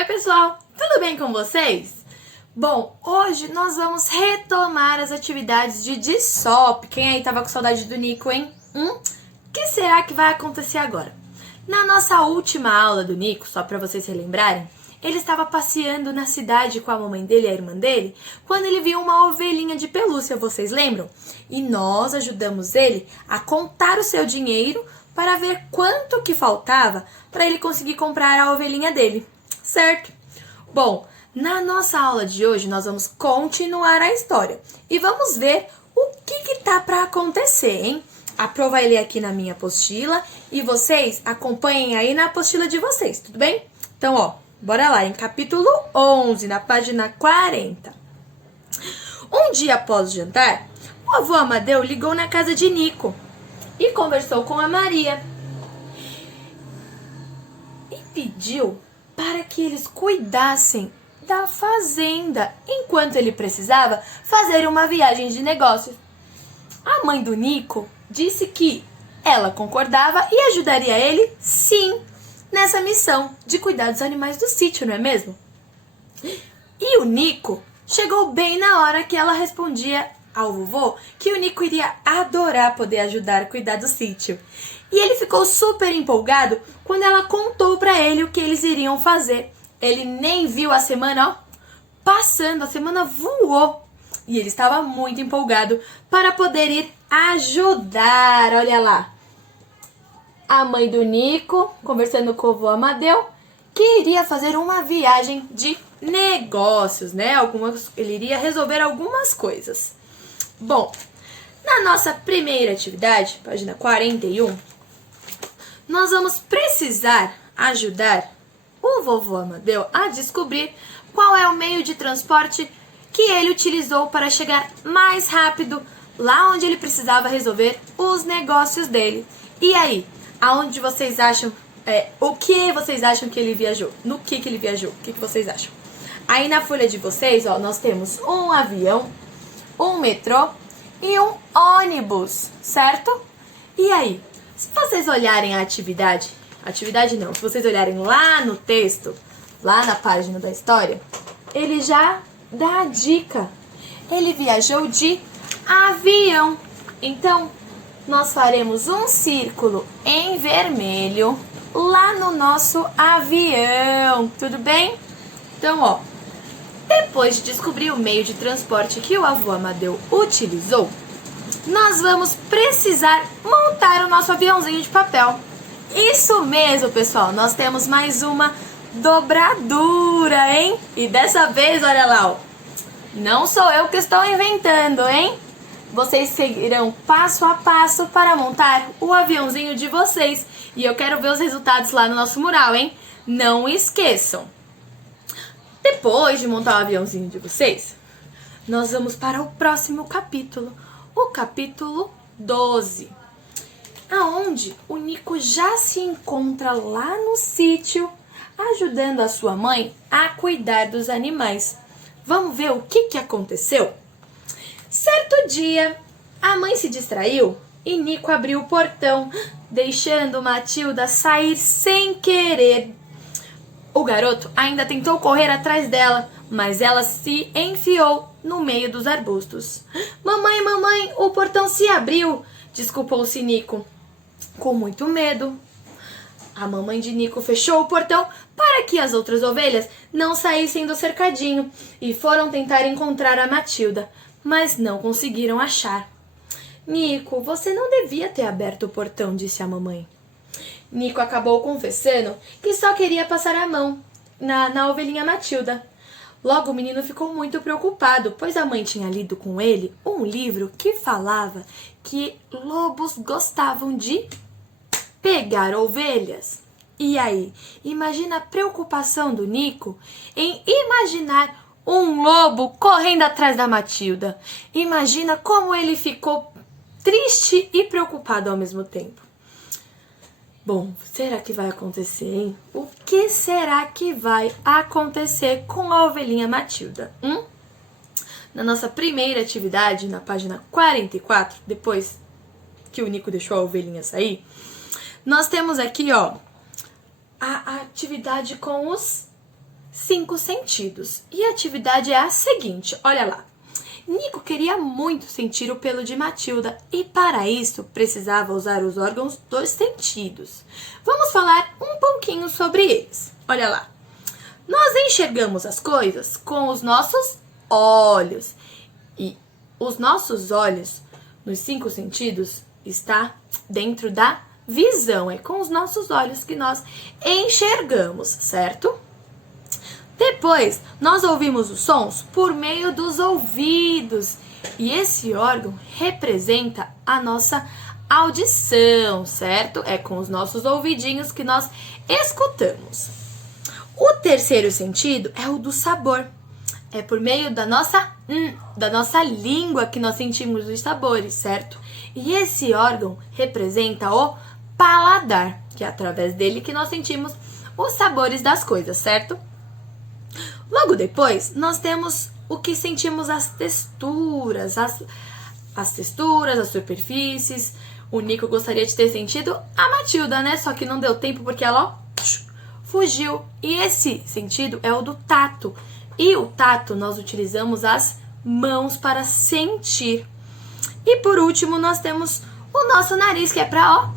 Oi pessoal, tudo bem com vocês? Bom, hoje nós vamos retomar as atividades de DSOP. Quem aí tava com saudade do Nico, hein? O que será que vai acontecer agora? Na nossa última aula do Nico, só para vocês relembrarem, ele estava passeando na cidade com a mamãe dele e a irmã dele, quando ele viu uma ovelhinha de pelúcia, vocês lembram? E nós ajudamos ele a contar o seu dinheiro para ver quanto que faltava para ele conseguir comprar a ovelhinha dele, certo? Bom, na nossa aula de hoje nós vamos continuar a história e vamos ver o que tá para acontecer, hein? A Pro vai ler aqui na minha apostila e vocês acompanhem aí na apostila de vocês, tudo bem? Então, ó, bora lá, em capítulo 11, na página 40. Um dia após o jantar, o avô Amadeu ligou na casa de Nico e conversou com a Maria e pediu para que eles cuidassem da fazenda enquanto ele precisava fazer uma viagem de negócios. A mãe do Nico disse que ela concordava e ajudaria ele, sim, nessa missão de cuidar dos animais do sítio, não é mesmo? E o Nico chegou bem na hora que ela respondia ao vovô que o Nico iria adorar poder ajudar a cuidar do sítio. E ele ficou super empolgado quando ela contou para ele o que eles iriam fazer. Ele nem viu a semana, ó, passando, a semana voou. E ele estava muito empolgado para poder ir ajudar, olha lá. A mãe do Nico, conversando com o avô Amadeu, que iria fazer uma viagem de negócios, né? Ele iria resolver algumas coisas. Bom, na nossa primeira atividade, página 41, nós vamos precisar ajudar o vovô Amadeu a descobrir qual é o meio de transporte que ele utilizou para chegar mais rápido lá onde ele precisava resolver os negócios dele. E aí, aonde vocês acham, o que vocês acham que ele viajou? No que ele viajou? O que vocês acham? Aí na folha de vocês, ó, nós temos um avião, um metrô e um ônibus, certo? E aí, se vocês olharem a atividade não, se vocês olharem lá no texto, lá na página da história, ele já dá a dica. Ele viajou de avião. Então, nós faremos um círculo em vermelho lá no nosso avião, tudo bem? Então, ó, depois de descobrir o meio de transporte que o avô Amadeu utilizou, nós vamos precisar montar o nosso aviãozinho de papel. Isso mesmo, pessoal, nós temos mais uma dobradura, hein? E dessa vez, olha lá, ó, não sou eu que estou inventando, hein? Vocês seguirão passo a passo para montar o aviãozinho de vocês. E eu quero ver os resultados lá no nosso mural, hein? Não esqueçam. Depois de montar o aviãozinho de vocês, nós vamos para o próximo capítulo, o capítulo 12, aonde o Nico já se encontra lá no sítio, ajudando a sua mãe a cuidar dos animais. Vamos ver o que aconteceu? Certo dia, a mãe se distraiu e Nico abriu o portão, deixando Matilda sair sem querer. O garoto ainda tentou correr atrás dela, mas ela se enfiou no meio dos arbustos. Mamãe, mamãe, o portão se abriu, desculpou-se Nico, com muito medo. A mamãe de Nico fechou o portão para que as outras ovelhas não saíssem do cercadinho e foram tentar encontrar a Matilda, mas não conseguiram achar. Nico, você não devia ter aberto o portão, disse a mamãe. Nico acabou confessando que só queria passar a mão na ovelhinha Matilda. Logo o menino ficou muito preocupado, pois a mãe tinha lido com ele um livro que falava que lobos gostavam de pegar ovelhas. E aí, imagina a preocupação do Nico em imaginar um lobo correndo atrás da Matilda. Imagina como ele ficou triste e preocupado ao mesmo tempo. Bom, será que vai acontecer, hein? O que será que vai acontecer com a ovelhinha Matilda? Na nossa primeira atividade, na página 44, depois que o Nico deixou a ovelhinha sair, nós temos aqui, ó, a atividade com os 5 sentidos. E a atividade é a seguinte, olha lá. Nico queria muito sentir o pelo de Matilda e para isso precisava usar os órgãos dos sentidos. Vamos falar um pouquinho sobre eles. Olha lá. Nós enxergamos as coisas com os nossos olhos. E os nossos olhos, nos 5 sentidos, está dentro da visão. É com os nossos olhos que nós enxergamos, certo? Depois, nós ouvimos os sons por meio dos ouvidos. E esse órgão representa a nossa audição, certo? É com os nossos ouvidinhos que nós escutamos. O terceiro sentido é o do sabor. É por meio da nossa língua que nós sentimos os sabores, certo? E esse órgão representa o paladar, que é através dele que nós sentimos os sabores das coisas, certo? Logo depois, nós temos o que sentimos as texturas, as texturas, as superfícies. O Nico gostaria de ter sentido a Matilda, né? Só que não deu tempo porque ela, ó, fugiu. E esse sentido é o do tato. E o tato, nós utilizamos as mãos para sentir. E por último, nós temos o nosso nariz, que é para, ó,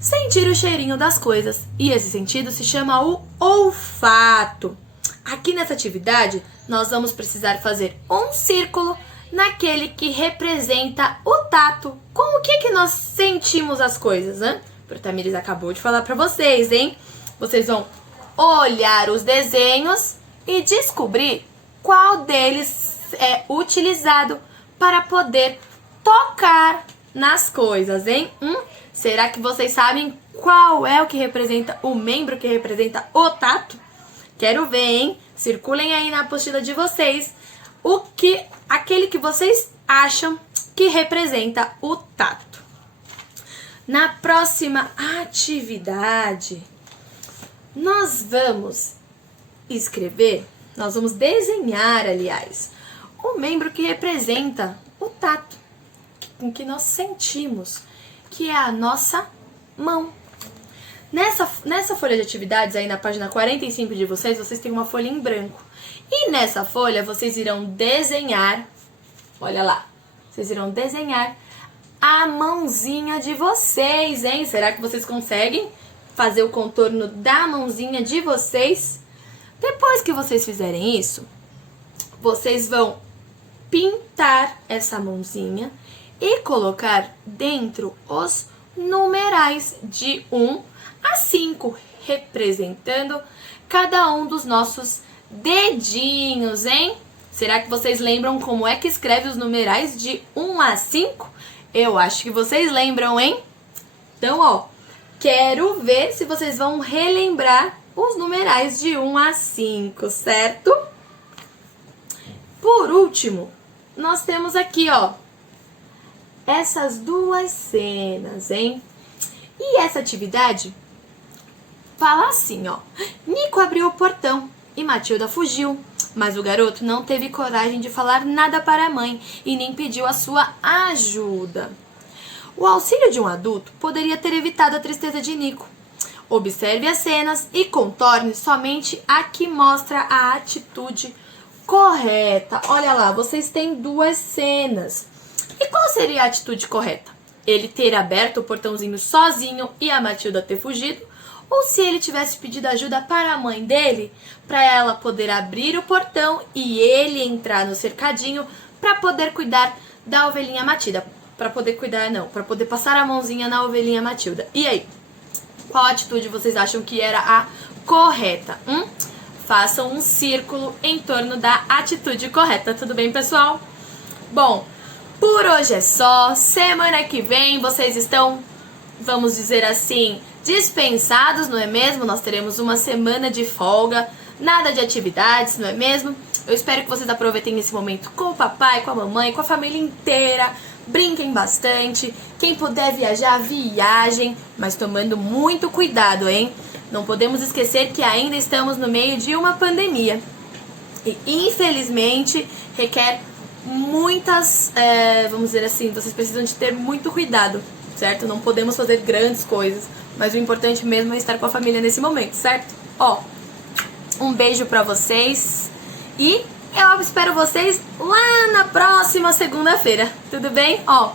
sentir o cheirinho das coisas. E esse sentido se chama o olfato. Aqui nessa atividade, nós vamos precisar fazer um círculo naquele que representa o tato. Com o que nós sentimos as coisas, né? O Tamires acabou de falar para vocês, hein? Vocês vão olhar os desenhos e descobrir qual deles é utilizado para poder tocar nas coisas, hein? Será que vocês sabem qual é o que representa o membro que representa o tato? Quero ver, hein? Circulem aí na apostila de vocês aquele que vocês acham que representa o tato. Na próxima atividade, nós vamos desenhar, aliás, o membro que representa o tato, com que nós sentimos, que é a nossa mão. Nessa folha de atividades, aí na página 45 de vocês têm uma folha em branco. E nessa folha, vocês irão desenhar, olha lá, vocês irão desenhar a mãozinha de vocês, hein? Será que vocês conseguem fazer o contorno da mãozinha de vocês? Depois que vocês fizerem isso, vocês vão pintar essa mãozinha e colocar dentro os numerais de 1 a 5, representando cada um dos nossos dedinhos, hein? Será que vocês lembram como é que escreve os numerais de 1 a 5? Eu acho que vocês lembram, hein? Então, ó, quero ver se vocês vão relembrar os numerais de 1 a 5, certo? Por último, nós temos aqui, ó, essas duas cenas, hein? E essa atividade fala assim, ó. Nico abriu o portão e Matilda fugiu, mas o garoto não teve coragem de falar nada para a mãe e nem pediu a sua ajuda. O auxílio de um adulto poderia ter evitado a tristeza de Nico. Observe as cenas e contorne somente a que mostra a atitude correta. Olha lá, vocês têm duas cenas. E qual seria a atitude correta? Ele ter aberto o portãozinho sozinho e a Matilda ter fugido? Ou se ele tivesse pedido ajuda para a mãe dele, para ela poder abrir o portão e ele entrar no cercadinho para poder cuidar da ovelhinha Matilda? Para poder passar a mãozinha na ovelhinha Matilda. E aí? Qual atitude vocês acham que era a correta? Façam um círculo em torno da atitude correta. Tudo bem, pessoal? Bom, por hoje é só. Semana que vem vocês estão, vamos dizer assim, dispensados, não é mesmo? Nós teremos uma semana de folga, nada de atividades, não é mesmo? Eu espero que vocês aproveitem esse momento com o papai, com a mamãe, com a família inteira. Brinquem bastante. Quem puder viajar, viajem, mas tomando muito cuidado, hein? Não podemos esquecer que ainda estamos no meio de uma pandemia. E, infelizmente, requer muitas, vamos dizer assim, vocês precisam de ter muito cuidado, certo? Não podemos fazer grandes coisas, mas o importante mesmo é estar com a família nesse momento, certo? Ó, Um beijo pra vocês e eu espero vocês lá na próxima segunda-feira, tudo bem? Ó,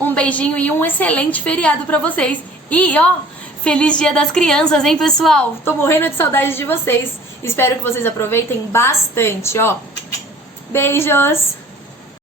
um beijinho e um excelente feriado pra vocês. E ó, feliz Dia das Crianças, hein, pessoal? Tô morrendo de saudade de vocês. Espero que vocês aproveitem bastante, ó. Beijos!